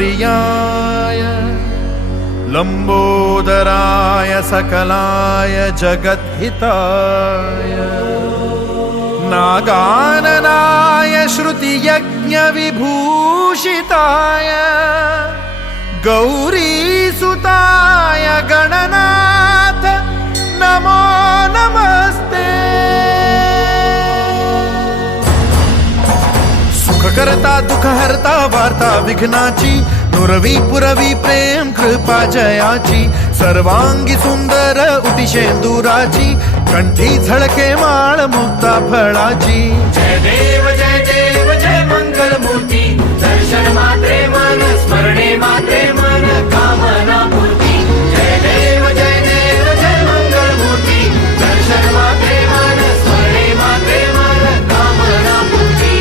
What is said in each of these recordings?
प्रियाय लंबोदराय सकलाय जगद्हिताय नागाननाय श्रुतियज्ञविभूषिताय गौरीसुताय गणनाथ नमो नमस्ते। सुखकर्ता दुःखहर्ता वार्ता विघ्नाची नुरवी पुरवी प्रेम कृपा जयाची सर्वांगी सुंदर उटिशेंदुराची कंठी झळके माळ मुक्ता फळाची। जय देव जय देव जय मंगल मूर्ती दर्शन मात्रे मन स्मरणे मात्रे मन कामना पूर्ती। जय देव जय मंगल मूर्ती दर्शन मात्रे मन स्मरणे मात्रे मन कामना पूर्ती।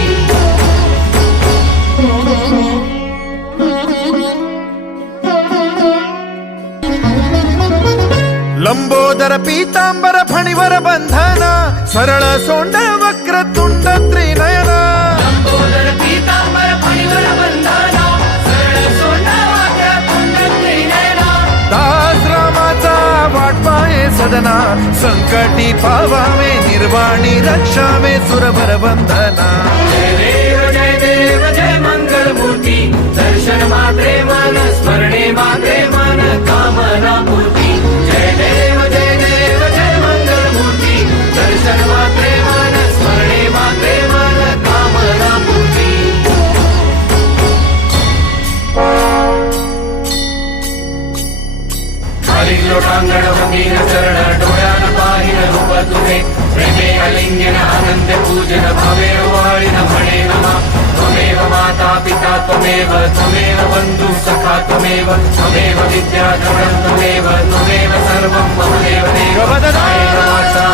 लंबोदर पीतांबर फणीवर बंधना सरळ सोंड वक्रतुंड त्रिनयना लंबोदर पीतांबर फणीवर बंधना सरळ सोंड वक्रतुंड त्रिनयना दास रामाचा वाट पाहे सदना संकटी पावावे निर्वाणी रक्षावे सुरभर बंधना। जय देव जय मंगल मूर्ती दर्शन मात्रे मन स्मरणे मात्रे मन कामना पूर्ती। जय देव जय मंगल मूर्ती दर्शन मात्रे मन स्मरणे मात्रे मन कामना पूर्ती। खाली लोटांगण वंदीन चरण डोळ्यान पाहिन रूप तुझे प्रेमे अलिंगन आनंद पूजन भावे वाळीन म्हणे नमा। त्वमेव माता पिता त्वमेव त्वमेव बंधु सखा त्वमेव त्वमेव विद्या द्रवणं त्वमेव त्वमेव सर्वं मम देव देव। कायेन वाचा